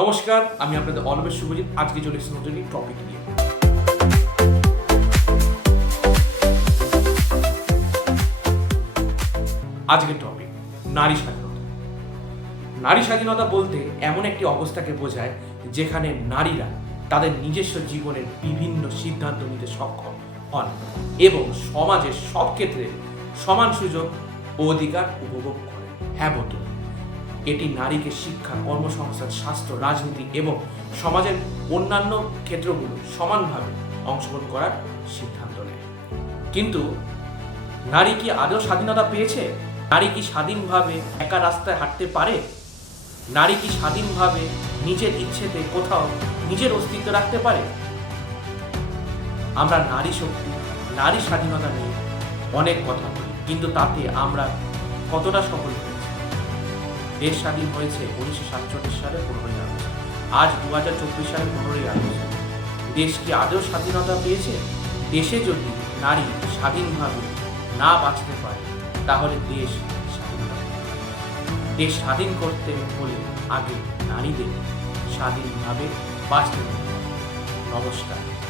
নমস্কার, আমি আপনাদের অলবেশ শুভজিৎ। আজকে চলে এসেছি নতুন টপিক নিয়ে। আজকের টপিক নারী স্বাধীনতা। নারী স্বাধীনতা বলতে এমন একটি অবস্থাকে বোঝায় যেখানে নারীরা তাদের নিজস্ব জীবনের বিভিন্ন সিদ্ধান্ত নিতে সক্ষম হন এবং সমাজের সব ক্ষেত্রে সমান সুযোগ ও অধিকার উপভোগ করেন। হ্যাঁ বন্ধু এটি নারীকে শিক্ষা, কর্মসংস্থান, স্বাস্থ্য, রাজনীতি এবং সমাজের অন্যান্য ক্ষেত্রগুলো সমানভাবে অংশগ্রহণ করার সিদ্ধান্ত নেয়। কিন্তু নারী কি আদৌ স্বাধীনতা পেয়েছে? নারী কি স্বাধীনভাবে একা রাস্তায় হাঁটতে পারে? নারী কি স্বাধীনভাবে নিজের ইচ্ছেতে কোথাও নিজের অস্তিত্ব রাখতে পারে? আমরা নারী শক্তি, নারী স্বাধীনতা নিয়ে অনেক কথা বলি, কিন্তু তাতে আমরা কতটা সফল হয়েছি দেশ স্বাধীন হয়েছে উনিশশো সাতচল্লিশ সালে পনেরোই আগস্ট। আজ দু হাজার চব্বিশ সালে পনেরোই আগস্ট। দেশ কি আদৌ স্বাধীনতা পেয়েছে? দেশে যদি নারী স্বাধীনভাবে না বাঁচতে পারে, তাহলে দেশ স্বাধীনতা দেশ স্বাধীন করতে হলে আগে নারীদের স্বাধীনভাবে বাঁচতে হবে। নমস্কার।